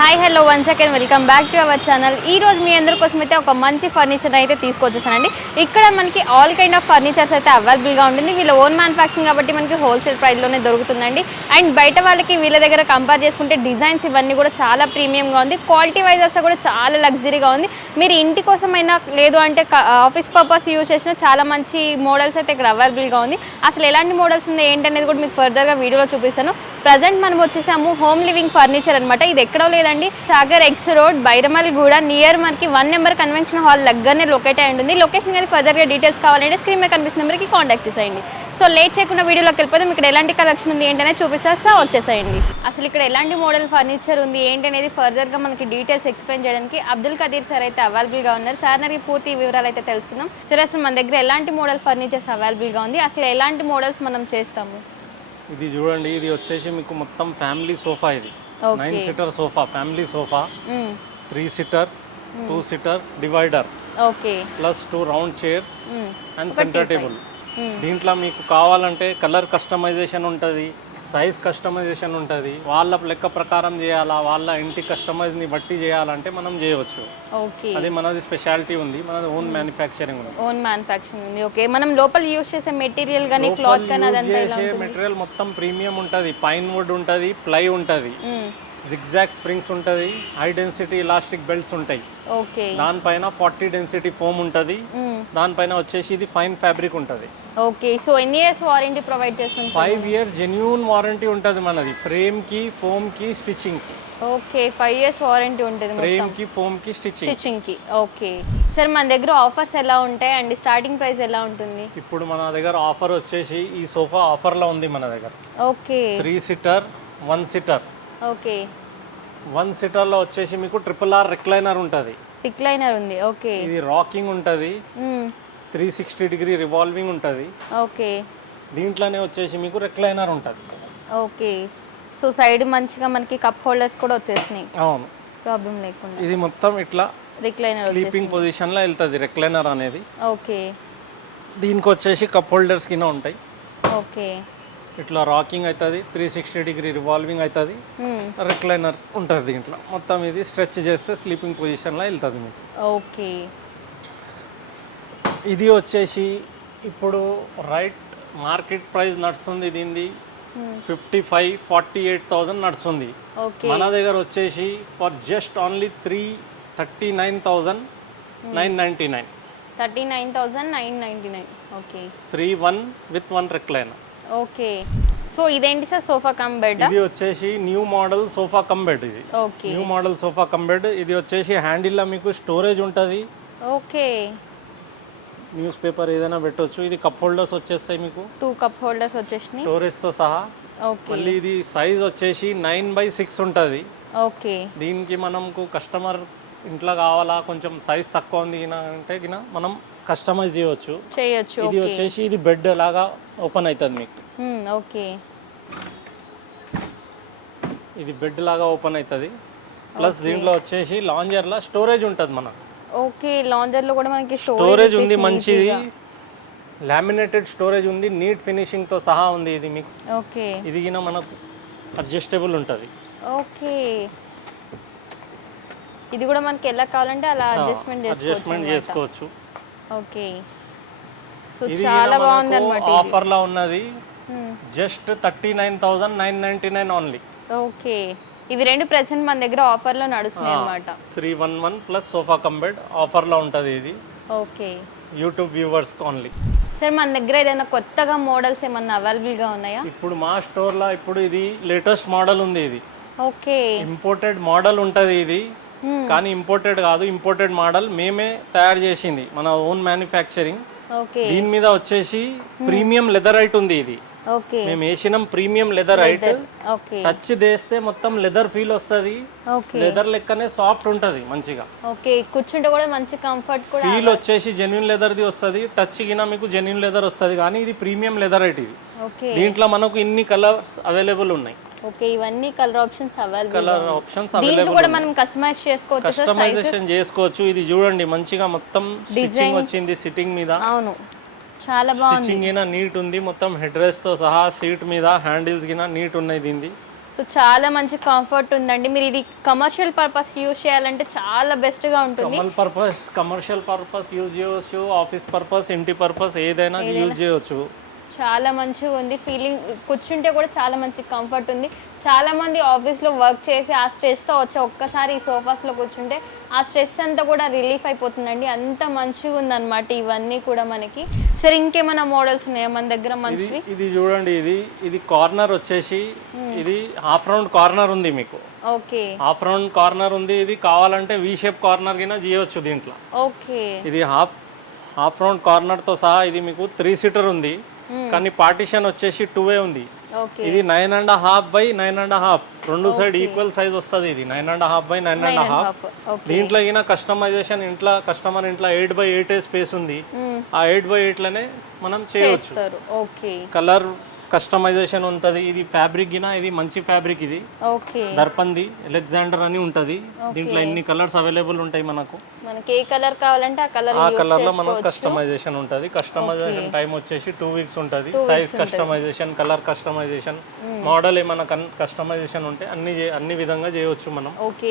Hi hello once again welcome back to our channel. ఈ రోజు మీ అందరి కోసం అయితే ఒక మంచి ఫర్నిచర్ అయితే తీసుకొచ్చేసానండి. ఇక్కడ మనకి ఆల్ కైండ్ ఆఫ్ ఫర్నిచర్స్ అయితే అవైలబుల్గా ఉంటుంది. వీళ్ళ ఓన్ మ్యానుఫ్యాక్చరింగ్ కాబట్టి మనకి హోల్సేల్ ప్రైస్లోనే దొరుకుతుందండి. అండ్ బయట వాళ్ళకి వీళ్ళ దగ్గర కంపేర్ చేసుకుంటే డిజైన్స్ ఇవన్నీ కూడా చాలా ప్రీమియంగా ఉంది. క్వాలిటీ వైజ్ వస్తే కూడా చాలా లగ్జరీగా ఉంది. మీరు ఇంటి కోసమైనా లేదు అంటే ఆఫీస్ పర్పస్ యూజ్ చేసిన చాలా మంచి మోడల్స్ అయితే ఇక్కడ అవైలబుల్గా ఉంది. అసలు ఎలాంటి మోడల్స్ ఉన్నాయి ఏంటనేది కూడా మీకు ఫర్దర్గా వీడియోలో చూపిస్తాను. ప్రజెంట్ మనం వచ్చేసాము హోమ్ లివింగ్ ఫర్నిచర్ అనమాట. ఇది ఎక్కడో లేదండి, Sagar X road Bairamalguda near మనకి 1 నెంబర్ కన్వెన్షన్ హాల్ దగ్గరనే లొకేట్ అయి ఉంటుంది. లొకేషన్ కానీ ఫర్దర్గా డీటెయిల్స్ కావాలంటే స్క్రీన్ మీద కనిపిస్తున్న నెంబర్కి కాంటాక్ట్ చేసేయండి. సో లేట్ చేయకుండా వీడియోలోకి వెళ్ళిపోతే ఇక్కడ ఎలాంటి కలెక్షన్ ఉంది ఏంటనే చూపిస్తా వచ్చేసేయండి. అసలు ఇక్కడ ఎలాంటి మోడల్ ఫర్నిచర్ ఉంది ఏంటనేది ఫర్దర్గా మనకి డీటెయిల్స్ ఎక్స్ప్లెయిన్ చేయడానికి అబ్దుల్ కదీర్ సార్ అయితే అవైలబుల్గా ఉన్నారు. సార్ అడిగి పూర్తి వివరాలు అయితే తెలుసుకుందాం. సరే, అసలు మన దగ్గర ఎలాంటి మోడల్ ఫర్నిచర్స్ అవైలబుల్గా ఉంది, అసలు ఎలాంటి మోడల్స్ మనం చేస్తాము? ఇది చూడండి, ఇది వచ్చేసి మీకు మొత్తం ఫ్యామిలీ సోఫా. ఇది 9 seater sofa, family sofa, 3 seater, 2 seater divider, okay, plus 2 round chairs and centre table. దీంట్లో మీకు కావాలంటే కలర్ కస్టమైజేషన్ ఉంటుంది, సైజ్ కస్టమైజేషన్ ఉంటుంది. వాళ్ళ లెక్క ప్రకారం చేయాలా, వాళ్ళ ఇంటి కస్టమైజ్ని బట్టి చేయాలంటే మనం చేయవచ్చు. ఓకే, అది మనది స్పెషాలిటీ ఉంది, మనది ఓన్ మ్యానుఫ్యాక్చరింగ్ ఉంది. ఓన్ మ్యానుఫ్యాక్చరింగ్ ఉంది. ఓకే, మనం లోపల యూస్ చేసే మెటీరియల్ గానీ క్లాత్ కానీ అదంతా ఎలా ఉంటుంది? మెటీరియల్ మొత్తం ప్రీమియం ఉంటుంది. పైన్ వుడ్ ఉంటుంది, ప్లై ఉంటుంది, జిగ్జాగ్ స్ప్రింగ్స్ ఉంటుంది, హై డెన్సిటీ ఎలాస్టిక్ బెల్ట్స్ ఉంటాయి. ఓకే, దానిపైన 40 డెన్సిటీ ఫోమ్ ఉంటుంది. దానిపైన వచ్చేసి ఇది ఫైన్ ఫ్యాబ్రిక్ ఉంటుంది. ఓకే, సో ఎన్ని ఇయర్స్ వారంటీ ప్రొవైడ్ చేస్తుంది? 5 ఇయర్స్ జెన్యూన్ వారంటీ ఉంటుంది మనది, ఫ్రేమ్ కి, ఫోమ్ కి, స్టిచ్చింగ్ కి. ఓకే, 5 ఇయర్స్ వారంటీ ఉంటుంది ఫ్రేమ్ కి, ఫోమ్ కి, స్టిచ్చింగ్ కి. ఓకే సార్, మన దగ్గర ఆఫర్స్ ఎలా ఉంటాయి అండ్ స్టార్టింగ్ ప్రైస్ ఎలా ఉంటుంది? ఇప్పుడు మన దగ్గర ఆఫర్ వచ్చేసి ఈ సోఫా ఆఫర్ లో ఉంది మన దగ్గర. Okay, 3 seater 1 seater. Okay, 1 seater లో వచ్చేసి మీకు RRR రిక్లైనర్ ఉంటుంది. రిక్లైనర్ ఉంది. ఓకే, ఇది రాకింగ్ ఉంటుంది, 360 డిగ్రీ రివాల్వింగ్ ఉంటుంది. ఓకే, దీంట్లోనే వచ్చేసి మీకు రిక్లైనర్ ఉంటుంది. ఓకే, సో సైడ్ మంచిగా మనకి కప్ హోల్డర్స్ కూడా వచ్చేసినాయి. అవును, ప్రాబ్లం లేకుండా. ఇది మొత్తం ఇట్లా రిక్లైనర్ స్లీపింగ్ పొజిషన్ లో వెళ్తుంది రిక్లైనర్ అనేది. ఓకే, దీనికి వచ్చేసి కప్ హోల్డర్స్ కింద ఉంటాయి. ఓకే, ఇట్లా రాకింగ్ అవుతుంది, 360 డిగ్రీ రివాల్వింగ్ అవుతుంది, రిక్లైనర్ ఉంటుంది దీంట్లో. మొత్తం ఇది స్ట్రెచ్ చేస్తే స్లీపింగ్ పొజిషన్లో వెళ్తుంది మీకు. ఓకే, ఇది వచ్చేసి ఇప్పుడు రైట్ మార్కెట్ ప్రైస్ నడుస్తుంది దీనిది 55-48,000 నడుస్తుంది. మన దగ్గర వచ్చేసి for just only 39,999. 39,999. Okay, 3-1 with 1 recliner. Okay, so ఇదేంటి సార్? Sofa cum bed? ఇది వచ్చేసి new model sofa cum bed. ఇది okay, new model sofa cum bed. ఇది వచ్చేసి హ్యాండిల్లో మీకు స్టోరేజ్ ఉంటుంది. ఓకే, న్యూస్ పేపర్ ఏదైనా పెట్టవచ్చు. ఇది కప్ హోల్డర్స్ వచ్చేస్తాయి మీకు, 2 కప్ హోల్డర్స్ వచ్చేసినాయి స్టోరేజ్తో సహా. ఓకే, మళ్ళీ ఇది సైజ్ వచ్చేసి 9/6 ఉంటుంది. ఓకే, దీనికి మనకు కస్టమర్ ఇంట్లో కావాలా కొంచెం సైజ్ తక్కువ ఉంది అంటే మనం కస్టమైజ్ చేయొచ్చు. ఇది వచ్చేసి ఇది బెడ్ లాగా ఓపెన్ అవుతుంది మీకు. ఓకే, ఇది బెడ్ లాగా ఓపెన్ అవుతుంది. ప్లస్ దీంట్లో వచ్చేసి లాంజర్లో స్టోరేజ్ ఉంటుంది మనకు. ఓకే, లాంజర్ లో కూడా మనకి స్టోరేజ్ ఉంది, మంచిది లామినేటెడ్ స్టోరేజ్ ఉంది, నీట్ ఫినిషింగ్ తో సహా ఉంది ఇది మీకు. ఓకే, ఇది గిన మనకు అడ్జస్టబుల్ ఉంటుంది. ఓకే, ఇది కూడా మనకి ఎలా కావాలంటే అలా అడ్జస్ట్మెంట్ చేసుకోవచ్చు. ఓకే, సో చాలా బాగుంది అన్నమాట. ఆఫర్ లో ఉన్నది జస్ట్ 39,999 ఓన్లీ. ఓకే, ఇవి రెండు ప్రెసెంట్ మన దగ్గర ఆఫర్ లో నడుస్తున్నాయి అన్నమాట. 311 plus sofa cum bed offer లో ఉంటుంది ఇది. Okay, YouTube viewers only. Sir మన దగ్గర ఏదైనా కొత్తగా మోడల్స్ ఏమన్నా అవైలబుల్ గా ఉన్నాయా? ఇప్పుడు మా స్టోర్ లో ఇప్పుడు ఇది లేటెస్ట్ మోడల్ ఉంది. ఇది ఓకే, ఇంపోర్టెడ్ మోడల్ ఉంటుంది ఇది, కానీ ఇంపోర్టెడ్ కాదు, ఇంపోర్టెడ్ మోడల్ మేమే తయారు చేసింది, మన ఓన్ మ్యానుఫ్యాక్చరింగ్. ఓకే, దీని మీద వచ్చేసి ప్రీమియం లెదర్ ఐట్ ఉంది. ఇది ఓకే, మేము వేసినాం ప్రీమియం లెదర్ ఐట్. ఓకే, టచ్ చేస్తే మొత్తం లెదర్ ఫీల్ వస్తుంది, ఓకే, లెదర్ లెక్కనే సాఫ్ట్ ఉంటుంది మంచిగా. ఓకే, కూర్చుంటే కూడా మంచి కంఫర్ట్ కూడా. ఫీల్ వచ్చేసి జెన్యూన్ లెదర్ ది వస్తుంది, టచ్ గిన మీకు జెన్యూన్ లెదర్ వస్తుంది, కానీ ఇది ప్రీమియం లెదర్ ఐట్. ఇది ఓకే, దీంట్లో మనకు ఇన్ని కలర్స్ అవైలబుల్ ఉన్నాయి. ఓకే, ఇవన్నీ colour options available. Colour options దీంట్లో అవైలబుల్ కూడా మనం కస్టమైజ్ చేసుకోవచ్చు, కస్టమైజేషన్ చేసుకోవచ్చు. ఇది చూడండి మంచిగా మొత్తం స్టిచ్చింగ్ వచ్చింది సిట్టింగ్ మీద. అవును, చాలా బాగుంది. స్టిచ్చింగ్ గిన నీట్ ఉంది, మొత్తం హెడ్ రెస్ట్ తో సహా సీట్ మీద హ్యాండిల్స్ గిన నీట్ ఉన్నాయి. దీనిది సో చాలా మంచి కంఫర్ట్ ఉందండి. మీరు ఇది కమర్షియల్ పర్పస్ యూజ్ చేయాలంటే చాలా బెస్ట్గా ఉంటుంది. కమర్షియల్ పర్పస్ యూజ్ చేయవచ్చు, ఆఫీస్ పర్పస్, ఇంటి పర్పస్ ఏదైనా యూజ్ చేయవచ్చు. చాలా మంచిగా ఉంది. ఫీలింగ్ కూర్చుంటే కూడా చాలా మంచి కంఫర్ట్ ఉంది. చాలామంది ఆఫీస్లో వర్క్ చేసి ఆ స్ట్రెస్తో వచ్చి ఒక్కసారి ఈ సోఫాస్లో కూర్చుంటే ఆ స్ట్రెస్ అంతా కూడా రిలీఫ్ అయిపోతుందండి. అంత మంచిగా ఉందన్నమాట ఇవన్నీ కూడా మనకి. సరే ఇంకేమైనా మోడల్స్ ఉన్నాయా మన దగ్గర మంచివి? ఇది చూడండి, ఇది కార్నర్ వచ్చేసి ఇది హాఫ్ రౌండ్ కార్నర్ ఉంది మీకు. ఓకే, హాఫ్ రౌండ్ కార్నర్ ఉంది. ఇది కావాలంటే వి షేప్ కార్నర్ కింద చేయవచ్చు దీంట్లో. ఓకే, ఇది హాఫ్ రౌండ్ కార్నర్తో సహా ఇది మీకు 3 సీటర్ ఉంది, కానీ పార్టీషన్ వచ్చేసి 2 ఉంది. ఓకే, ఇది 9.5 by 9.5 రెండు సైడ్ ఈక్వల్ సైజ్ వస్తుంది. ఇది 9.5 by 9.5. దీంట్లో అయినా కస్టమైజేషన్ ఇంట్లో కస్టమర్ ఇంట్లో 8 by 8 స్పేస్ ఉంది. ఆ 8 by 8 లోనే మనం చేయవచ్చు. ఓకే, కలర్ కస్టమైజేషన్ ఉంటుంది. ఇది ఫ్యాబ్రిక్ గినా ఇది మంచి ఫ్యాబ్రిక్. ఇది ఓకే, దర్పంది అలెగ్జాండర్ అని ఉంటుంది. దీంట్లో ఎన్ని కలర్స్ అవైలబుల్ ఉంటాయి మనకు. మనకి ఏ కలర్ కావాలంటే ఆ కలర్ లో మనకు కస్టమైజేషన్ ఉంటుంది. కస్టమైజేషన్ టైం వచ్చేసి 2 weeks ఉంటుంది. Size customization, colour customization, model ఏమైనా కస్టమైజేషన్ ఉంటే అన్ని విధంగా చేయవచ్చు మనం. ఓకే,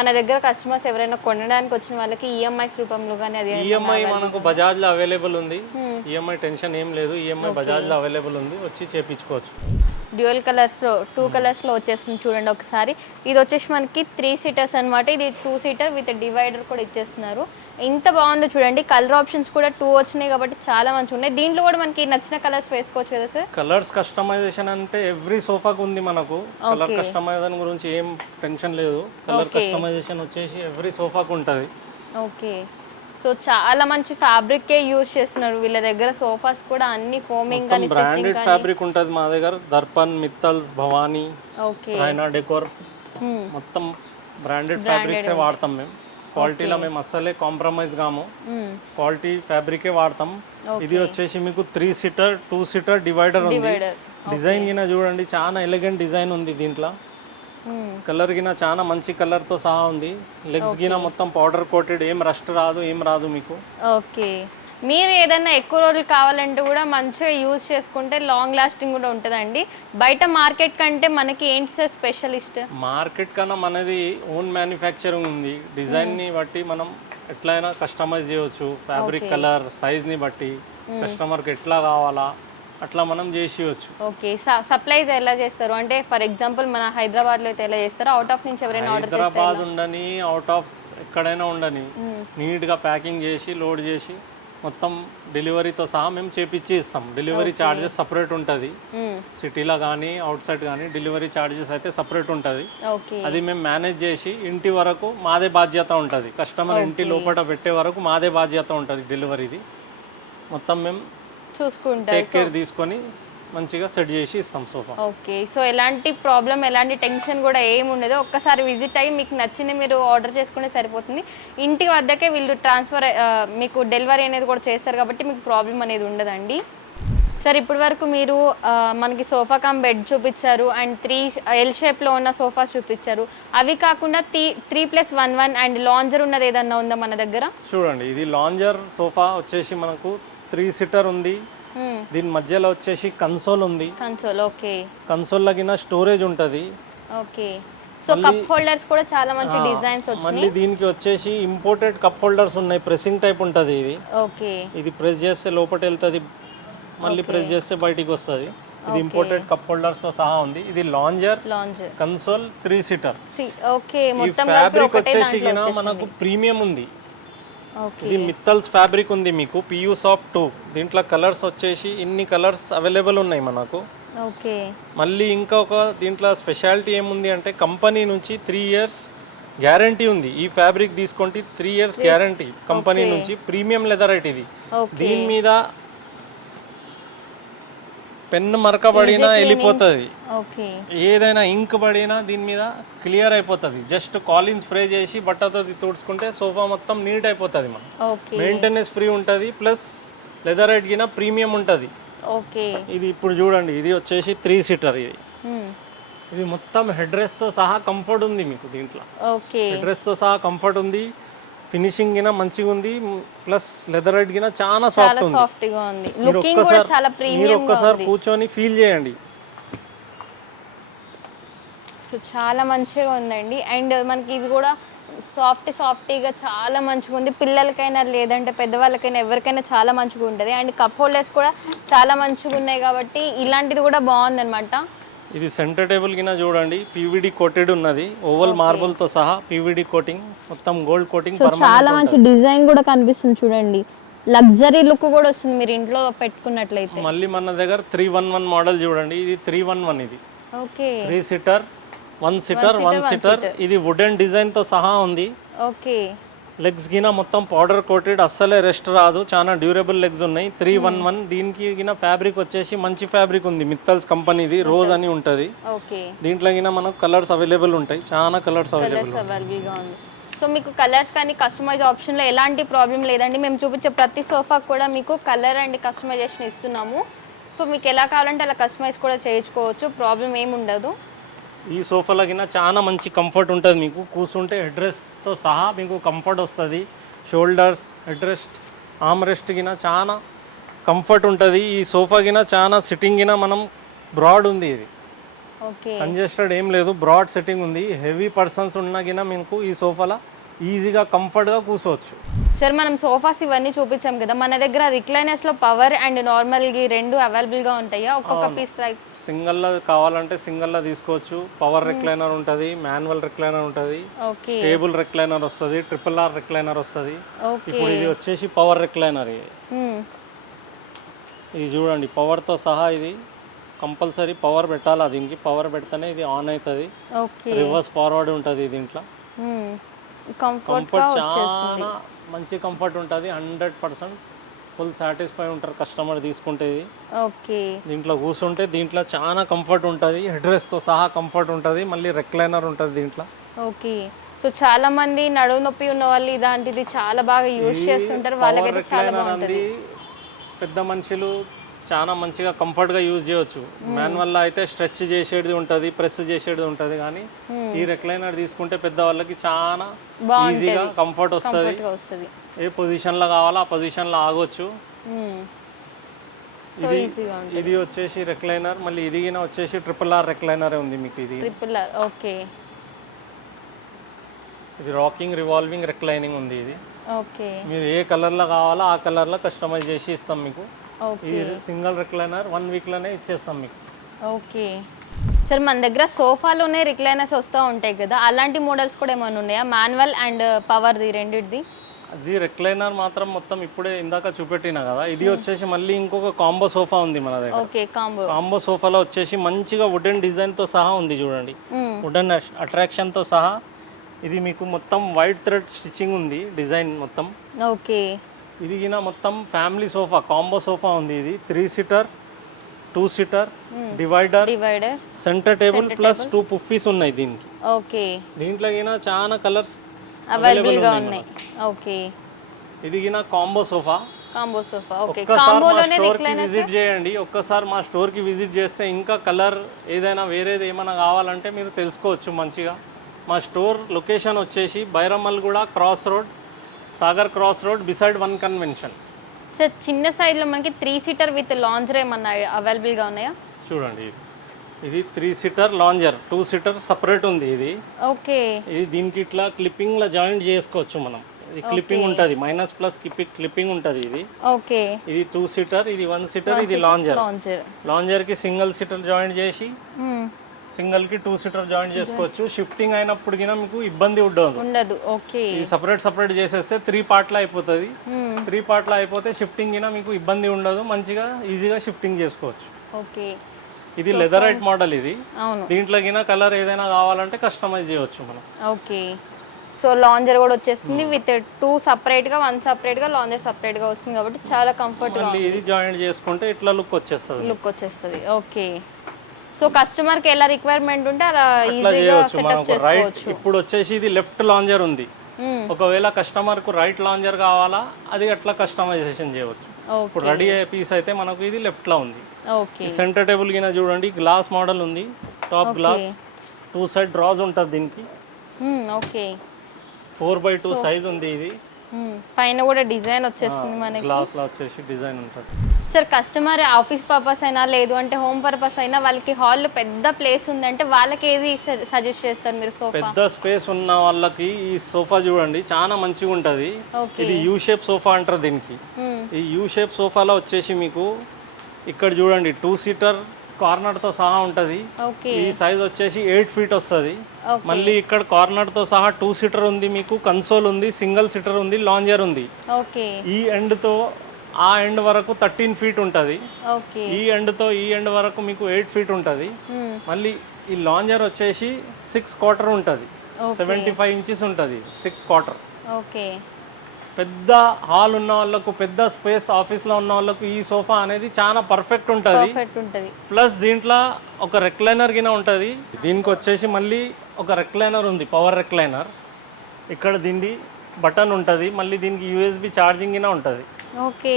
మన దగ్గర కస్టమర్స్ ఎవరైనా కొనడానికి వచ్చిన వాళ్ళకి ఈఎంఐస్ రూపంలో కానీ అది ఈఎంఐ మనకు బజాజ్ లో అవైలబుల్ ఉంది. ఈఎంఐ టెన్షన్ ఏం లేదు. ఈఎంఐ బజాజ్ లో అవైలబుల్ ఉంది, వచ్చి చేపించుకోవచ్చు. డ్యూయల్ కలర్స్లో 2 కలర్స్లో వచ్చేస్తుంది చూడండి ఒకసారి. ఇది వచ్చేసి మనకి 3 సీటర్స్ అనమాట. ఇది 2 సీటర్ విత్ డివైడర్ కూడా ఇచ్చేస్తున్నారు. ఇంత బాగుందో చూడండి. కలర్ ఆప్షన్స్ కూడా 2 వచ్చినాయి కాబట్టి చాలా మంచిగా ఉన్నాయి. దీంట్లో కూడా మనకి నచ్చిన కలర్స్ వేసుకోవచ్చు కదా సార్? కలర్స్ కస్టమైజేషన్ అంటే ఎవ్రీ సోఫాకు ఉంది మనకు. కలర్ కస్టమైజేషన్ గురించి ఏం టెన్షన్ లేదు. కలర్ కస్టమైజేషన్ వచ్చేసి ఎవ్రీ సోఫాకు ఉంటుంది. ఓకే, సో చాలా మంచి ఫ్యాబ్రికే యూజ్ చేస్తున్నారు వీళ్ళ దగ్గర. సోఫాస్ కూడా అన్ని ఫోమింగ్ కానీ బ్రాండెడ్ ఫ్యాబ్రిక్ ఉంటుంది మా దగ్గర. దర్పన్, మిత్తల్స్, భవానీ, ఓకే, రైనా డెకోర్ మొత్తం బ్రాండెడ్ ఫ్యాబ్రిక్సే వాడతాం మేము. క్వాలిటీలో మేము అస్సలే కాంప్రమైజ్ కాము. క్వాలిటీ ఫ్యాబ్రికే వాడతాం. ఇది వచ్చేసి మీకు 3 సీటర్ 2 సీటర్ డివైడర్ ఉంది. డిజైన్ గిన చూడండి, చాలా ఎలిగెంట్ డిజైన్ ఉంది దీంట్లో. కలర్ గిన చాలా మంచి కలర్ తో సహా ఉంది. లెగ్స్ గిన మొత్తం పౌడర్ కోటెడ్, ఏం రస్ట్ రాదు, ఏం రాదు మీకు. ఓకే, మీరు ఏదైనా ఎక్కువ రోజులు కావాలంటే కూడా మంచిగా యూజ్ చేసుకుంటే లాంగ్ లాస్టింగ్ కూడా ఉంటుందండి. బయట మార్కెట్ కంటే మనకి ఏంటి సార్ స్పెషలిస్ట్? మార్కెట్ కన్నా మనది ఓన్ మ్యానుఫ్యాక్చరింగ్ ఉంది. డిజైన్ ని బట్టి మనం ఎట్లయినా కస్టమైజ్ చేయవచ్చు. ఫ్యాబ్రిక్, కలర్, సైజ్ ని బట్టి కస్టమర్కి ఎట్లా కావాలా అట్లా మనం చేసేయచ్చు. ఓకే, సప్లైస్ ఎలా చేస్తారు అంటే ఫర్ ఎగ్జాంపుల్ మన హైదరాబాద్లో అయితే ఎలా చేస్తారు? అవుట్ ఆఫ్ నుంచి ఎవరైనా ఆర్డర్ చేస్తే హైదరాబాద్ ఉండని, అవుట్ ఆఫ్ ఎక్కడైనా ఉండని, నీట్గా ప్యాకింగ్ చేసి లోడ్ చేసి మొత్తం డెలివరీతో సహా మేము చేపించి ఇస్తాం. డెలివరీ ఛార్జెస్ సపరేట్ ఉంటుంది. సిటీలో కానీ అవుట్ సైడ్ కానీ డెలివరీ ఛార్జెస్ అయితే సపరేట్ ఉంటుంది. అది మేము మేనేజ్ చేసి ఇంటి వరకు మాదే బాధ్యత ఉంటుంది. కస్టమర్ ఇంటి లోపల పెట్టే వరకు మాదే బాధ్యత ఉంటుంది. డెలివరీది మొత్తం మేము చూసుకుంటాం, టేక్ కేర్ తీసుకొని మంచిగా సెట్ చేసి ఇస్తాం సోఫా. ఓకే, సో ఎలాంటి ప్రాబ్లం ఎలాంటి టెన్షన్ కూడా ఏమి ఉండదు. ఒక్కసారి విజిట్ అయ్యి మీకు నచ్చింది మీరు ఆర్డర్ చేసుకుంటే సరిపోతుంది. ఇంటి వద్దకే వీళ్ళు ట్రాన్స్ఫర్ మీకు డెలివరీ అనేది కూడా చేస్తారు కాబట్టి మీకు ప్రాబ్లం అనేది ఉండదండి. సార్ ఇప్పటి వరకు మీరు మనకి సోఫా కమ్ బెడ్ చూపించారు అండ్ 3 ఎల్ షేప్లో ఉన్న సోఫాస్ చూపించారు. అవి కాకుండా 3+1 అండ్ లాంజర్ ఉన్నది ఏదన్నా ఉందా మన దగ్గర? చూడండి, ఇది లాంజర్ సోఫా వచ్చేసి మనకు 3 సీటర్ ఉంది. దీని మధ్యలో వచ్చేసి కన్సోల్ ఉంది. కన్సోల్, ఓకే, కన్సోల్ లగిన స్టోరేజ్ ఉంటుంది. ఓకే, సో కప్ హోల్డర్స్ కూడా చాలా మంచి డిజైన్స్ వచ్చాయి. మళ్ళీ దీనికి వచ్చేసి ఇంపోర్టెడ్ కప్ హోల్డర్స్ ఉన్నాయి. ప్రెసింగ్ టైప్ ఉంటుంది ఇది. ఓకే, ఇది ప్రెస్ చేస్తే లోపల వెళ్తుంది, మళ్ళీ ప్రెస్ చేస్తే బయటికి వస్తుంది. ఇది ఇంపోర్టెడ్ కప్ హోల్డర్స్ తో సహా ఉంది. ఇది లాంజర్ కన్సోల్ 3 సీటర్. ఓకే, మొత్తం ఫ్యాబ్రిక్ వచ్చేసి మనకు ప్రీమియం ఉంది. ఇది మిత్తల్స్ ఫ్యాబ్రిక్ ఉంది మీకు. PU Soft 2. దీంట్లో కలర్స్ వచ్చేసి ఇన్ని కలర్స్ అవైలబుల్ ఉన్నాయి మనకు. ఓకే, మళ్ళీ ఇంకొక దీంట్లో స్పెషాలిటీ ఏముంది అంటే కంపెనీ నుంచి 3 years గ్యారంటీ ఉంది. ఈ ఫ్యాబ్రిక్ తీసుకుంటే 3 years గ్యారంటీ కంపెనీ నుంచి. ప్రీమియం లెదర్ అయితే ఇది. దీని మీద పెన్ మరక పడినా వెళ్ళిపోతుంది. ఏదైనా ఇంక్ పడినా దీని మీద క్లియర్ అయిపోతుంది. జస్ట్ కాలిన్ స్ప్రే చేసి బట్టతో తుడుచుకుంటే సోఫా మొత్తం నీట్ అయిపోతుంది. మనం మెయింటెనెన్స్ ఫ్రీ ఉంటుంది. ప్లస్ లెదర్ గిన ప్రీమియం ఉంటుంది. ఇది ఇప్పుడు చూడండి, ఇది వచ్చేసి 3 సీటర్. ఇది మొత్తం హెడ్ రెస్ట్ తో సహా కంఫర్ట్ ఉంది మీకు. దీంట్లో హెడ్ రెస్ట్ తో సహా కంఫర్ట్ ఉంది. ఫినిషింగ్ గిన మంచిగా ఉంది. ప్లస్ లెదర్ గిన చాలా సాఫ్ట్ ఉంది. మీరు ఒక్కసారి కూర్చొని ఫీల్ చేయండి. సో చాలా మంచిగా ఉందండి. అండ్ మనకి ఇది కూడా సాఫ్టీగా చాలా మంచిగా ఉంది. పిల్లలకైనా లేదంటే పెద్దవాళ్ళకైనా ఎవరికైనా చాలా మంచిగా ఉంటుంది. అండ్ కప్ హోల్డర్స్ కూడా చాలా మంచిగా ఉన్నాయి కాబట్టి ఇలాంటిది కూడా బాగుందన్నమాట. ఇది సెంటర్ టేబుల్ కింద చూడండి, పీవీడీ కోటెడ్ ఉన్నది, ఓవల్ మార్బుల్ తో సహా పీవీడీ కోటింగ్, మొత్తం గోల్డ్ కోటింగ్ సో చాలా మంచి డిజైన్ కూడా కనిపిస్తుంది చూడండి. లగ్జరీ లుక్ కూడా వస్తుంది మీరు ఇంట్లో పెట్టుకున్నట్లయితే. మళ్ళీ మన దగ్గర 311 మోడల్ చూడండి, ఇది 311, ఇది ఓకే 3 సీటర్ 1 సీటర్ 1 సీటర్, ఇది వుడెన్ డిజైన్ తో సహా ఉంది. ఓకే లెగ్స్ గిన మొత్తం పౌడర్ కోటెడ్, అస్సలే రెస్ట్ రాదు, చాలా డ్యూరబుల్ లెగ్స్ ఉన్నాయి. 311 దీనికి గిన ఫ్యాబ్రిక్ వచ్చేసి మంచి ఫ్యాబ్రిక్ ఉంది, మిత్తల్స్ కంపెనీది, రోజ్ అని ఉంటుంది. ఓకే దీంట్లో గిన మనకు కలర్స్ అవైలబుల్ ఉంటాయి, చాలా కలర్స్ అవైలబుల్గా ఉంది. సో మీకు కలర్స్ కానీ కస్టమైజ్ ఆప్షన్లో ఎలాంటి ప్రాబ్లం లేదండి. మేము చూపించే ప్రతి సోఫా కూడా మీకు కలర్ అండ్ కస్టమైజేషన్ ఇస్తున్నాము. సో మీకు ఎలా కావాలంటే అలా కస్టమైజ్ కూడా చేయించుకోవచ్చు, ప్రాబ్లం ఏమి ఉండదు. ఈ సోఫాలో గిన చాలా మంచి కంఫర్ట్ ఉంటుంది, మీకు కూర్చుంటే హెడ్ రెస్ట్తో సహా మీకు కంఫర్ట్ వస్తుంది. Shoulders, head rest, arm rest గిన చాలా కంఫర్ట్ ఉంటుంది. ఈ సోఫా గిన చాలా సిట్టింగ్ గిన మనం బ్రాడ్ ఉంది, ఇది ఓకే కంజెస్టెడ్ ఏం లేదు, బ్రాడ్ సెట్టింగ్ ఉంది. హెవీ పర్సన్స్ ఉన్న గిన మీకు ఈ సోఫాలో ఈజీగా కంఫర్ట్గా కూర్చోవచ్చు. సార్ మనం సోఫాస్ ఇవన్నీ చూపించాం కదా, మన దగ్గర రిక్లైనర్స్లో పవర్ అండ్ నార్మల్గా రెండు అవైలబుల్గా ఉంటాయా? ఒక్కొక్క పీస్ లైక్ సింగిల్లో కావాలంటే సింగిల్లో తీసుకోవచ్చు. పవర్ రిక్లైనర్ ఉంటుంది, మాన్యువల్ రిక్లైనర్ ఉంటుంది, ఓకే స్టేబుల్ రిక్లైనర్ వస్తుంది, RRR రిక్లైనర్ వస్తుంది. ఇప్పుడు ఇది వచ్చేసి పవర్ రిక్లైనర్, ఇది చూడండి పవర్తో సహా, ఇది కంపల్సరీ పవర్ పెట్టాలి, దీనికి పవర్ పెడితేనే ఇది ఆన్ అవుతుంది. రివర్స్ ఫార్వర్డ్ ఉంటుంది దీంట్లో. కంఫర్ట్ చాలా మంచి కంఫర్ట్ ఉంటుంది, 100% ఫుల్ సాటిస్ఫై ఉంటారు కస్టమర్ తీసుకుంటే. ఇది ఓకే దీంట్లో కూర్చుంటే దీంట్లో చాలా కంఫర్ట్ ఉంటుంది, హెడ్ రెస్ట్తో సహా కంఫర్ట్ ఉంటుంది, మళ్ళీ రెక్లైనర్ ఉంటుంది దీంట్లో. ఓకే సో చాలా మంది నడుము నొప్పి ఉన్న వాళ్ళు ఇలాంటిది చాలా బాగా యూజ్ చేస్తుంటారు, వాళ్ళకైతే చాలా బాగుంటుంది. పెద్ద మనుషులు చాలా మంచిగా కంఫర్ట్గా యూజ్ చేయొచ్చు. మాన్యువల్లో అయితే స్ట్రెచ్ చేసేది ఉంటుంది, ప్రెస్ చేసేది ఉంటుంది, కానీ ఈ రెక్లైనర్ తీసుకుంటే పెద్దవాళ్ళకి చాలా ఈజీగా కంఫర్ట్ వస్తుంది. ఏ పొజిషన్లో కావాలో ఆ పొజిషన్లో ఆగొచ్చు. ఇది వచ్చేసి రెక్లైనర్, మళ్ళీ ఇది వచ్చేసి RRR రెక్లైనర్ ఉంది మీకు. ఇది ఓకే ఇది రాకింగ్ రివాల్వింగ్ రెక్లైనింగ్ ఉంది. ఇది ఓకే మీరు ఏ కలర్లో కావాలో ఆ కలర్లో కస్టమైజ్ చేసి ఇస్తాం మీకు. ఈ సింగిల్ రిక్లైనర్ 1 వీక్లోనే ఇచ్చేస్తాం మీకు. ఓకే సార్ మన దగ్గర సోఫాలోనే రిక్లైనర్స్ వస్తూ ఉంటాయి కదా, అలాంటి మోడల్స్ కూడా ఏమైనా ఉన్నాయా? మాన్యువల్ అండ్ పవర్ది రెండిటిది. అది రెక్లైనర్ మాత్రం మొత్తం ఇప్పుడే ఇందాక చూపెట్టినా కదా, ఇది వచ్చేసి మళ్ళీ ఇంకొక కాంబో సోఫా ఉంది మన దగ్గర. ఓకే కాంబో సోఫాలో వచ్చేసి మంచిగా వుడెన్ డిజైన్తో సహా ఉంది చూడండి, వుడెన్ అట్రాక్షన్తో సహా. ఇది మీకు మొత్తం వైట్ థ్రెడ్ స్టిచ్చింగ్ ఉంది డిజైన్ మొత్తం. ఓకే ఇది గిన మొత్తం ఫ్యామిలీ సోఫా, కాంబో సోఫా ఉంది. ఇది 3 seater 2 seater divider, centre table plus 2 పుఫీస్ ఉన్నాయి దీనికి. ఓకే దీంట్లో గిన చాలా కలర్స్ అవైలబుల్ గా ఉన్నాయి. ఓకే ఇది గిన కాంబో సోఫా. ఓకే కాంబోలోనే విజిట్ చేయండి. ఒక్కసారి మా స్టోర్ కి విజిట్ చేస్తే ఇంకా కలర్ ఏదైనా వేరేది ఏమైనా కావాలంటే మీరు తెలుసుకోవచ్చు మంచిగా. మా స్టోర్ లొకేషన్ వచ్చేసి Bairamalguda cross road, Sagar cross road, beside 1 convention. Sir చిన్న సైజ్లో మనకి 3 సీటర్ విత్ లాంజర్ ఏమన్నా అవైలబుల్గా ఉన్నాయా? చూడండి ఇది 3 సీటర్ లాంజర్, 2 సీటర్ సపరేట్ ఉంది. ఇది ఓకే ఇది దీనికి ఇట్లా క్లిప్పింగ్లో జాయింట్ చేసుకోవచ్చు మనం. ఇది క్లిప్పింగ్ ఉంటుంది, మైనస్ ప్లస్ క్లిప్పింగ్ ఉంటుంది. ఇది ఓకే ఇది 2 సీటర్, ఇది 1 సీటర్, ఇది లాంజర్కి సింగిల్ సీటర్ జాయింట్ చేసి సింగిల్కి 2 సీటర్ జాయింట్ చేసుకోవచ్చు. షిఫ్టింగ్ అయినప్పుడు గిన మీకు ఇబ్బంది ఉండదు. ఓకే ఇది సపరేట్ చేసేస్తే 3 పార్ట్లో అయిపోతుంది. 3 పార్ట్లో అయిపోతే షిఫ్టింగ్ గిన మీకు ఇబ్బంది ఉండదు, మంచిగా ఈజీగా షిఫ్టింగ్ చేసుకోవచ్చు. ఓకే ఇది లెదరైట్ మోడల్. ఇది దీంట్లో గిన కలర్ ఏదైనా కావాలంటే కస్టమైజ్ చేయవచ్చు మనం. ఓకే సో లాంజర్ కూడా వచ్చేస్తుంది విత్ 2 సపరేట్గా 1 సపరేట్గా లాంజర్ సపరేట్గా వస్తుంది కాబట్టి చాలా కంఫర్ట్గా. ఇది జాయింట్ చేసుకుంటే ఇట్లా లుక్ వచ్చేస్తుంది. ఓకే సో కస్టమర్కి ఎలా రిక్వైర్మెంట్ ఉంటే అలా ఈజీగా సెటప్ చేసుకోవచ్చు. ఇప్పుడు వచ్చేసి ఇది లెఫ్ట్ లాంజర్ ఉంది, ఒకవేళ కస్టమర్కు రైట్ లాంజర్ కావాలా అది అట్లా కస్టమైజేషన్ చేయవచ్చు. ఇప్పుడు రెడీ అయ్యే పీస్ అయితే మనకు ఇది లెఫ్ట్లో ఉంది. సెంటర్ టేబుల్ కింద చూడండి గ్లాస్ మోడల్ ఉంది, టాప్ గ్లాస్, 2 సైడ్ డ్రాస్ ఉంటుంది దీనికి. ఓకే 4x2 సైజ్ ఉంది. ఇది పైన కూడా డిజైన్ వచ్చేస్తుంది మనకి, గ్లాస్ లా వచ్చేసి డిజైన్ ఉంటుంది. సార్ కస్టమర్ ఆఫీస్ పర్పస్ అయినా లేదు అంటే హోమ్ పర్పస్ అయినా వాళ్ళకి హాల్లో పెద్ద ప్లేస్ ఉందంటే వాళ్ళకి ఏది సజెస్ట్ చేస్తారు మీరు సోఫా? పెద్ద స్పేస్ ఉన్న వాళ్ళకి ఈ సోఫా చూడండి చాలా మంచిగా ఉంటుంది. ఓకే. ఇది యూ షేప్ సోఫా అంటారు దీనికి. ఈ యూ షేప్ సోఫాలో వచ్చేసి మీకు ఇక్కడ చూడండి 2 సీటర్ కార్నర్తో సహా ఉంటుంది. ఓకే. ఈ సైజ్ వచ్చేసి 8 ఫీట్ వస్తుంది. ఓకే. మళ్ళీ ఇక్కడ కార్నర్తో సహా 2 సీటర్ ఉంది, మీకు కన్సోల్ ఉంది, సింగిల్ సీటర్ ఉంది, లాంజర్ ఉంది. ఓకే. ఈ ఎండ్తో ఆ ఎండ్ వరకు 13 ఫీట్ ఉంటుంది. ఓకే. ఈ ఎండ్తో ఈ ఎండ్ వరకు మీకు 8 ఫీట్ ఉంటుంది. మళ్ళీ ఈ లాంజర్ వచ్చేసి 6/4 ఉంటుంది. 75 ఇంచెస్ ఉంటుంది 6/4. ఓకే. పెద్ద హాల్ ఉన్న వాళ్ళకు, పెద్ద స్పేస్ ఆఫీస్లో ఉన్న వాళ్ళకు ఈ సోఫా అనేది చాలా పర్ఫెక్ట్ ఉంటుంది. ప్లస్ దీంట్లో ఒక రెక్లైనర్ గిన ఉంటుంది. దీనికి వచ్చేసి మళ్ళీ ఒక రెక్లైనర్ ఉంది, పవర్ రెక్లైనర్. ఇక్కడ దీనికి బటన్ ఉంటుంది, మళ్ళీ దీనికి యూఎస్బి ఛార్జింగ్ గిన ఉంటుంది. ఓకే.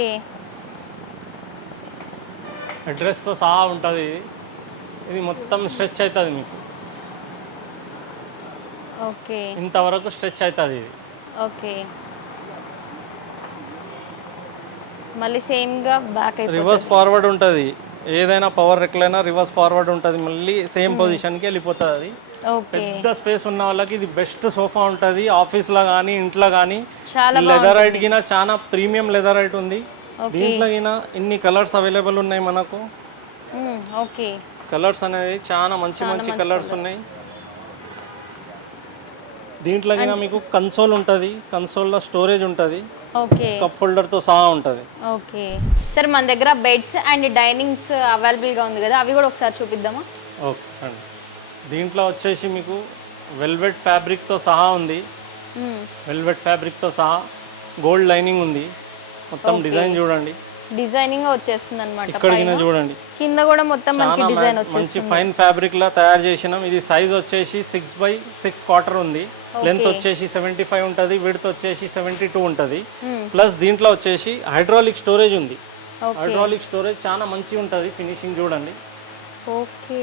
అడ్రస్తో సహా ఉంటుంది. ఇది మొత్తం స్ట్రెచ్ అవుతుంది మీకు. ఓకే. ఇంతవరకు స్ట్రెచ్ అవుతుంది ఇది. ఓకే. మళ్ళీ సేమ్గా బ్యాక్ అయిపోతుంది. రివర్స్ ఫార్వర్డ్ ఉంటుంది. ఏదైనా పవర్ రెక్లైనర్ రివర్స్ ఫార్వర్డ్ ఉంటుంది, మళ్ళీ సేమ్ పొజిషన్కి వెళ్ళిపోతుంది అది. పెద్ద స్పేస్ ఉన్న వాళ్ళకి ఇది బెస్ట్ సోఫా ఉంటుంది. ఆఫీస్లో కానీ ఇంట్లో కానీ. లెదర్ ఐట్ గిన చాలా ప్రీమియం లెదర్ ఐట్ ఉంది. దీంట్లో గిన ఇన్ని కలర్స్ అవైలబుల్ ఉన్నాయి మనకు. ఓకే. కలర్స్ అనేది చాలా మంచి మంచి కలర్స్ ఉన్నాయి. దీంట్లో గిన మీకు కన్సోల్ ఉంటుంది, కన్సోల్లో స్టోరేజ్ ఉంటుంది. ఓకే. కప్ హోల్డర్తో సహా ఉంటుంది. ఓకే. సార్ మన దగ్గర బెడ్స్ అండ్ డైనింగ్స్ అవైలబుల్గా ఉంది కదా, అవి కూడా ఒకసారి చూపిద్దామా? ఓకే అండి. దీంట్లో వచ్చేసి మీకు వెల్వెట్ ఫ్యాబ్రిక్తో సహా ఉంది. వెల్వెట్ ఫ్యాబ్రిక్తో సహా గోల్డ్ లైనింగ్ ఉంది. మొత్తం డిజైన్ చూడండి, డిజైనింగ్ వచ్చేస్తుంది అనమాట. ఇక్కడ చూడండి, కింద కూడా మొత్తం మనకి డిజైన్ వచ్చేస్తుంది. మంచి ఫైన్ ఫ్యాబ్రిక్ లా తయారు చేసినాం. ఇది సైజ్ వచ్చేసి 6/6/4 ఉంది. లెంత్ వచ్చేసి 75 ఉంటుంది, విడ్త్ వచ్చేసి 72 ఉంటుంది. ప్లస్ దీంట్లో వచ్చేసి హైడ్రాలిక్ స్టోరేజ్ ఉంది. హైడ్రాలిక్ స్టోరేజ్ చాలా మంచిగా ఉంటుంది. ఫినిషింగ్ చూడండి. ఓకే.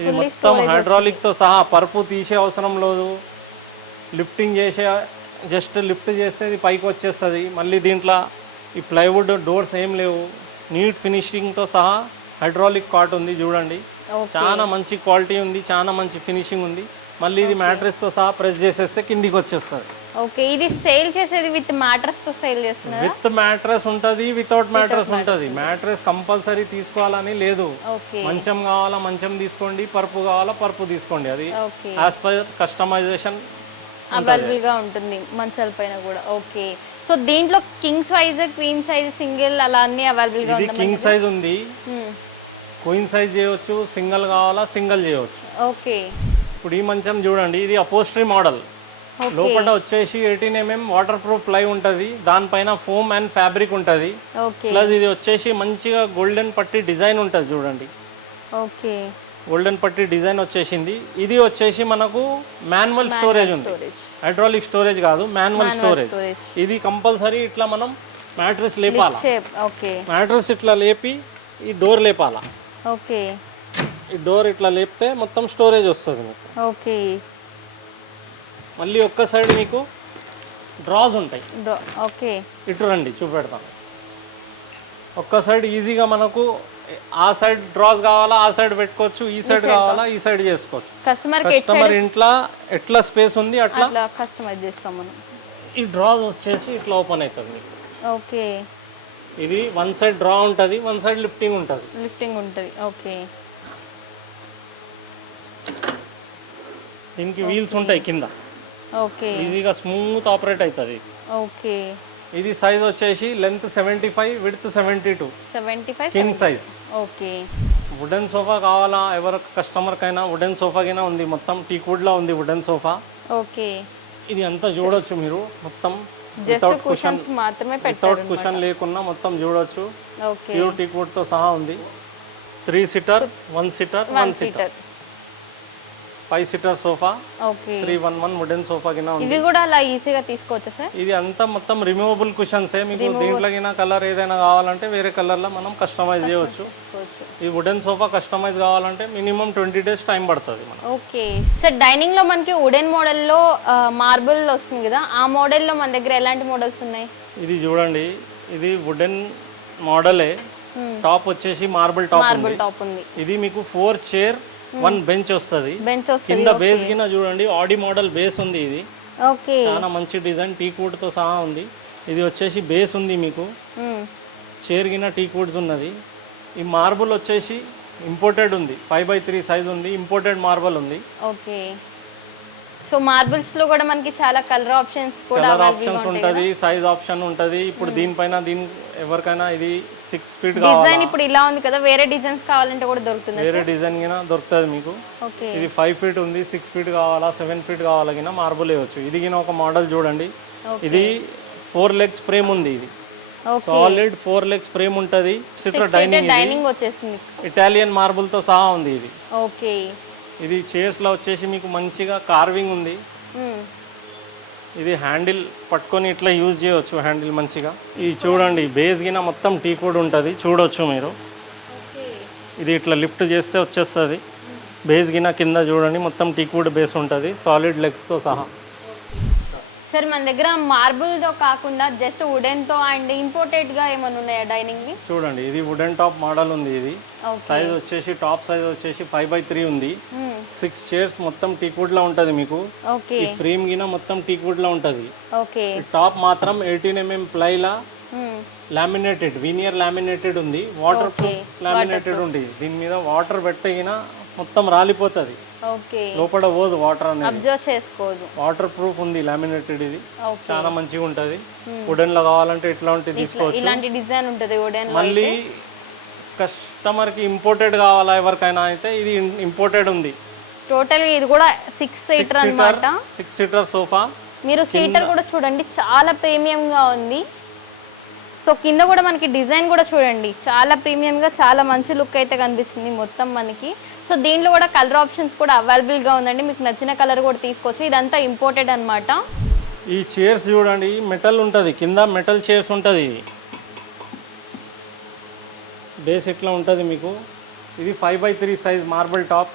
ఇది మొత్తం హైడ్రాలిక్ తో సహా, పరుపు తీసే అవసరం లేదు. లిఫ్టింగ్ చేసే, జస్ట్ లిఫ్ట్ చేస్తే ఇది పైకి వచ్చేస్తుంది. మళ్ళీ దీంట్లో ఈ ప్లైవుడ్ డోర్స్ ఏం లేవు. నీట్ ఫినిషింగ్తో సహా హైడ్రాలిక్ కాట్ ఉంది చూడండి. చాలా మంచి క్వాలిటీ ఉంది, చాలా మంచి ఫినిషింగ్ ఉంది. మళ్ళీ ఇది మ్యాట్రెస్తో సహా ప్రెస్ చేసేస్తే కిందికి వచ్చేస్తుంది. ఓకే. ఇది సేల్ చేసేది విత్ మ్యాట్రెస్ తో సేల్ చేస్తున్నారు? విత్ మ్యాట్రెస్ ఉంటుంది, వితౌట్ మ్యాట్రెస్ ఉంటుంది. మ్యాట్రెస్ కంపల్సరీ తీసుకోవాలని లేదు. మంచం కావాలా మంచం తీసుకోండి, పరుపు కావాలా పరుపు తీసుకోండి. అది యాజ్ పర్ కస్టమైజేషన్ అవైలబుల్ గా ఉంటుంది మంచాల పైన కూడా. ఓకే. సో దీంట్లో king size, queen size, single అలా అన్ని అవైలబుల్ గా ఉంది. కింగ్ సైజ్ ఉంది, క్వీన్ సైజ్ చేయవచ్చు, సింగిల్ కావాలా సింగిల్ చేయవచ్చు. ఓకే. ఇప్పుడు ఈ మంచం చూడండి, ఇది అపోస్ట్రీ మోడల్. లోపల వచ్చేసి 18 mm వాటర్ ప్రూఫ్ ప్లై ఉంటుంది. దానిపైన ఫోమ్ అండ్ ఫ్యాబ్రిక్ ఉంటుంది. ప్లస్ ఇది వచ్చేసి మంచిగా గోల్డెన్ పట్టి డిజైన్ ఉంటుంది చూడండి. ఓకే. గోల్డెన్ పట్టి డిజైన్ వచ్చేసింది. ఇది వచ్చేసి మనకు మాన్యువల్ స్టోరేజ్ ఉంది, హైడ్రాలిక్ స్టోరేజ్ కాదు, మాన్యువల్ స్టోరేజ్. ఇది కంపల్సరీ ఇట్లా మనం మ్యాట్రెస్ లేపాలా. మ్యాట్రెస్ ఇట్లా లేపి ఈ డోర్ లేపాలా. ఓకే. ఈ డోర్ ఇట్లా లేపితే మొత్తం స్టోరేజ్ వస్తుంది మీకు. ఓకే. మళ్ళీ ఒక్క సైడ్ మీకు డ్రాస్ ఉంటాయి. ఓకే. ఇటు రండి చూపెడతాను. ఒక్క సైడ్ ఈజీగా మనకు ఆ సైడ్ డ్రాస్ కావాలా ఆ సైడ్ పెట్టుకోవచ్చు, ఈ సైడ్ కావాలా ఈ సైడ్ చేసుకోవచ్చు. కస్టమర్ ఇంట్లో ఎట్లా స్పేస్ ఉంది అట్లా కస్టమైజ్ చేస్తాం మనం. ఈ డ్రాస్ వచ్చేసి ఇట్లా ఓపెన్ అవుతుంది మీకు. ఓకే. ఇది వన్ సైడ్ డ్రా ఉంటుంది, వన్ సైడ్ లిఫ్టింగ్ ఉంటుంది. ఓకే. దీనికి వీల్స్ ఉంటాయి కింద. ఓకే. ఈజీగా స్మూత్ ఆపరేట్ అవుతుంది. ఓకే. ఇది సైజ్ వచ్చేసి length 75, width 72. King size. Okay. Wooden sofa కావాలా ఎవరు కస్టమర్కైనా వుడెన్ సోఫా కింద ఉంది. మొత్తం టీక్వుడ్లో ఉంది వుడెన్ సోఫా. ఓకే. ఇది అంతా చూడొచ్చు మీరు, మొత్తం వితౌట్ కుషన్స్ మాత్రమే పెట్టారు. వితౌట్ కుషన్ లేకున్నా మొత్తం చూడొచ్చు. ప్యూర్ టీక్వుడ్తో సహా ఉంది. 3 seater, 1 seater, 1 seater, 5 seater sofa. Okay. 311 wooden sofa కింద ఉంది. ఇవి కూడా అలా ఈజీగా తీసుకోవచ్చు సార్. ఇది అంతా మొత్తం రిమూవబుల్ కుషన్సే. మీకు దీంట్లో కింద కలర్ ఏదైనా కావాలంటే వేరే కలర్లో మనం కస్టమైజ్ చేయవచ్చు. ఈ వుడెన్ సోఫా కస్టమైజ్ కావాలంటే మినిమం 20 days టైం పడుతుంది మనకు. Okay sir. డైనింగ్ లో మనకి వుడెన్ మోడల్లో మార్బుల్ వస్తుంది కదా, ఆ మోడల్లో మన దగ్గర ఎలాంటి మోడల్స్ ఉన్నాయి? ఇది చూడండి, ఇది వుడెన్ మోడలే. టాప్ వచ్చేసి మార్బుల్ టాప్ మార్బుల్ ఉంది. టాప్ ఉంది. ఇది మీకు 4 చైర్ 1 బెంచ్ వస్తుంది. బెంచ్ వస్తుంది. కింద బేస్ గిన చూడండి ఆడి మోడల్ బేస్ ఉంది. ఇది ఓకే, చాలా మంచి డిజైన్, టీ వుడ్ తో సహా ఉంది. ఇది వచ్చేసి బేస్ ఉంది మీకు, చైర్ గిన టీ వుడ్స్ ఉన్నది. ఈ మార్బుల్ వచ్చేసి ఇంపోర్టెడ్ ఉంది, 5/3 సైజ్ ఉంది, ఇంపోర్టెడ్ మార్బుల్ ఉంది. ఓకే, సో మార్బుల్స్ లో కూడా మనకి చాలా కలర్ ఆప్షన్స్ కూడా కలర్ అవైలబుల్ ఆప్షన్స్ ఉంటాయి. ఉంటది, సైజ్ ఆప్షన్ ఉంటది. ఇప్పుడు దీనిపైన ఎవరికైనా ఇది 6 ఫీట్ కావాలి, డిజైన్ ఇప్పుడు ఇలా ఉంది కదా, వేరే డిజైన్స్ కావాలంటే కూడా దొరుకుతుంది. వేరే డిజైన్ గిన దొరుకుతుంది మీకు. ఓకే, ఇది 5 ఫీట్ ఉంది, 6 ఫీట్ కావాలా, 7 ఫీట్ కావాలా గిన మార్బుల్ ఇవ్వచ్చు. ఇది గిన ఒక మోడల్ చూడండి. ఇది 4 లెగ్స్ ఫ్రేమ్ ఉంది. ఇది సాలిడ్ 4 లెగ్స్ ఫ్రేమ్ ఉంటది. డైనింగ్ వచ్చేస్తుంది, ఇటాలియన్ మార్బుల్ తో సహా ఉంది ఇది. ఓకే, ఇది చైర్స్ లో వచ్చేసి మీకు మంచిగా కార్వింగ్ ఉంది. ఇది హ్యాండిల్ పట్టుకొని ఇట్లా యూజ్ చేయవచ్చు, హ్యాండిల్ మంచిగా. ఇది చూడండి, బేస్ గిన మొత్తం టీ వుడ్ ఉంటుంది, చూడొచ్చు మీరు. ఇది ఇట్లా లిఫ్ట్ చేస్తే వచ్చేస్తుంది. బేస్ గిన కింద చూడండి మొత్తం టీ వుడ్ బేస్ ఉంటుంది, సాలిడ్ లెగ్స్తో సహా. సార్ మన దగ్గర మార్బుల్తో కాకుండా జస్ట్ వుడెన్తో అండ్ ఇంపోర్టెడ్గా ఏమైనా ఉన్నాయా డైనింగ్వి? చూడండి, ఇది వుడెన్ టాప్ మోడల్ ఉంది. ఇది సైజ్ వచ్చేసి టాప్ సైజ్ వచ్చేసి 5/3 ఉంది. 6 చైర్స్ మొత్తం టీ వుడ్ లా ఉంటది మీకు. ఓకే, ఈ ఫ్రేమ్ గిన మొత్తం టీ వుడ్ లా ఉంటది. ఓకే, టాప్ మాత్రం 18 mm ప్లైలా లామినేటెడ్, వీనియర్ లామినేటెడ్ ఉంది. వాటర్ ప్రూఫ్ లామినేటెడ్ ఉంది. దీని మీద వాటర్ పెట్టగిన మొత్తం రాలిపోతుంది, ఓకే, లోపల పోదు వాటర్ అనేది, అబ్జర్వ్ చేసుకోదు. వాటర్ ప్రూఫ్ ఉంది, లామినేటెడ్. ఇది చాలా మంచిగా ఉంటది. వుడెన్ లో కావాలంటే ఇట్లాంటివి తీసుకోవచ్చు. ఇలాంటి డిజైన్ ఉంటది వుడెన్. మళ్ళీ కస్టమర్ కి ఇంపోర్టెడ్ కావాలా ఎవరికైనా అయితే ఇది ఇంపోర్టెడ్ ఉంది. టోటల్ ఇది కూడా 6 సీటర్ అన్నమాట. 6 సీటర్ సోఫా. మీరు సీటర్ కూడా చూడండి, చాలా ప్రీమియం గా ఉంది. సో కింద కూడా మనకి డిజైన్ కూడా చూడండి, చాలా ప్రీమియం గా, చాలా మంచి లుక్ అయితే కనిపిస్తుంది మొత్తం మనకి. సో దీంట్లో కూడా కలర్ ఆప్షన్స్ కూడా అవైలబుల్ గా ఉందండి, మీకు నచ్చిన కలర్ కూడా తీసుకోవచ్చు. ఇదంతా ఇంపోర్టెడ్ అన్నమాట. ఈ చైర్స్ చూడండి, మెటల్ ఉంటుంది కింద, మెటల్ చైర్స్ ఉంటుంది. బేస్ ఇట్లా ఉంటుంది మీకు. ఇది 5/3 సైజ్ మార్బుల్ టాప్.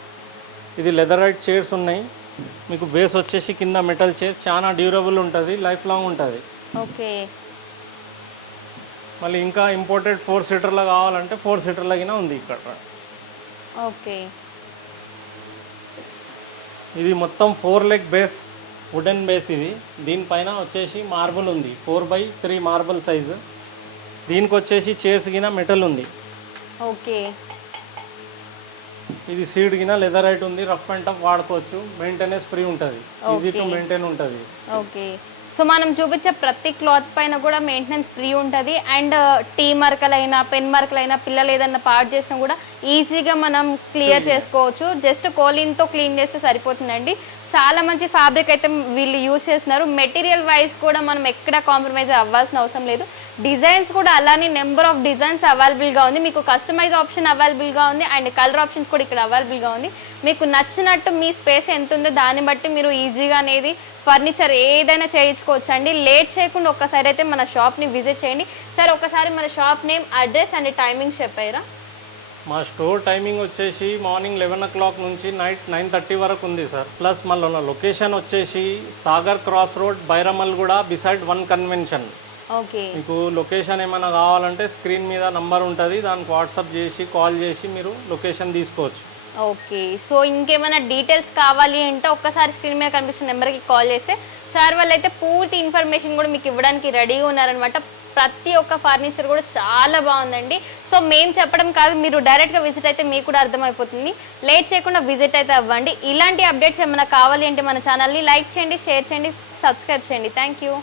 ఇది లెదరైట్ చైర్స్ ఉన్నాయి మీకు. బేస్ వచ్చేసి కింద మెటల్ చైర్స్, చాలా డ్యూరబుల్ ఉంటుంది, లైఫ్ లాంగ్ ఉంటుంది. ఓకే, మళ్ళీ ఇంకా ఇంపోర్టెడ్ 4 సీటర్లో కావాలంటే 4 సీటర్లగినా ఉంది ఇక్కడ. ఓకే, ఇది మొత్తం 4 లెగ్ బేస్, వుడెన్ బేస్. ఇది దీనిపైన వచ్చేసి మార్బుల్ ఉంది, 4/3 మార్బుల్ సైజు. దీనికి వచ్చేసి చైర్స్ గిన మెటల్ ఉంది. ఓకే, ఇది సీట్ గిన లెదరైట్ ఉంది, రఫ్ అండ్ టఫ్ వాడుకోవచ్చు, మెయింటెనెన్స్ ఫ్రీ ఉంటుంది, ఈజీ టు మెయింటైన్ ఉంటుంది. ఓకే, సో మనం చూపించే ప్రతి క్లాత్ పైన కూడా మెయింటెనెన్స్ ఫ్రీ ఉంటుంది. అండ్ టీ మరకలైనా, పెన్ మరకలైనా, పిల్లలు ఏదైనా పాడు చేసినా కూడా ఈజీగా మనం క్లియర్ చేసుకోవచ్చు. జస్ట్ కోలిన్తో క్లీన్ చేస్తే సరిపోతుందండి. చాలా మంచి ఫ్యాబ్రిక్ అయితే వీళ్ళు యూజ్ చేస్తున్నారు. మెటీరియల్ వైజ్ కూడా మనం ఎక్కడ కాంప్రమైజ్ అవ్వాల్సిన అవసరం లేదు. డిజైన్స్ కూడా అలానే నెంబర్ ఆఫ్ డిజైన్స్ అవైలబుల్గా ఉంది. మీకు కస్టమైజ్ ఆప్షన్ అవైలబుల్గా ఉంది అండ్ కలర్ ఆప్షన్స్ కూడా ఇక్కడ అవైలబుల్గా ఉంది. మీకు నచ్చినట్టు మీ స్పేస్ ఎంత ఉందో దాన్ని బట్టి మీరు ఈజీగా అనేది ఫర్నిచర్ ఏదైనా చేయించుకోవచ్చు అండి. లేట్ చేయకుండా ఒక్కసారి అయితే మన షాప్ని విజిట్ చేయండి. సార్ ఒకసారి మన shop name, address and timings చెప్పారా? మా స్టోర్ టైమింగ్ వచ్చేసి మార్నింగ్ 11 o'clock నుంచి నైట్ 9:30 వరకు ఉంది సార్. ప్లస్ మళ్ళీ లొకేషన్ వచ్చేసి Sagar cross road, Bairamalguda, beside 1 convention. Okay, మీకు లొకేషన్ ఏమైనా కావాలంటే స్క్రీన్ మీద నంబర్ ఉంటుంది, దానికి వాట్సాప్ చేసి కాల్ చేసి మీరు లొకేషన్ తీసుకోవచ్చు. ఓకే, సో ఇంకేమైనా డీటెయిల్స్ కావాలి అంటే ఒక్కసారి స్క్రీన్ మీద కనిపిస్తున్న నెంబర్కి కాల్ చేస్తే సార్ వాళ్ళు అయితే పూర్తి ఇన్ఫర్మేషన్ కూడా మీకు ఇవ్వడానికి రెడీగా ఉన్నారనమాట. ప్రతి ఒక్క ఫర్నిచర్ కూడా చాలా బాగుందండి. సో మేము చెప్పడం కాదు, మీరు డైరెక్ట్గా విజిట్ అయితే మీకు కూడా అర్థమైపోతుంది. లేట్ చేయకుండా విజిట్ అయితే అవ్వండి. ఇలాంటి అప్డేట్స్ ఏమైనా కావాలి అంటే మన ఛానల్ని లైక్ చేయండి, షేర్ చేయండి, సబ్స్క్రైబ్ చేయండి. Thank you.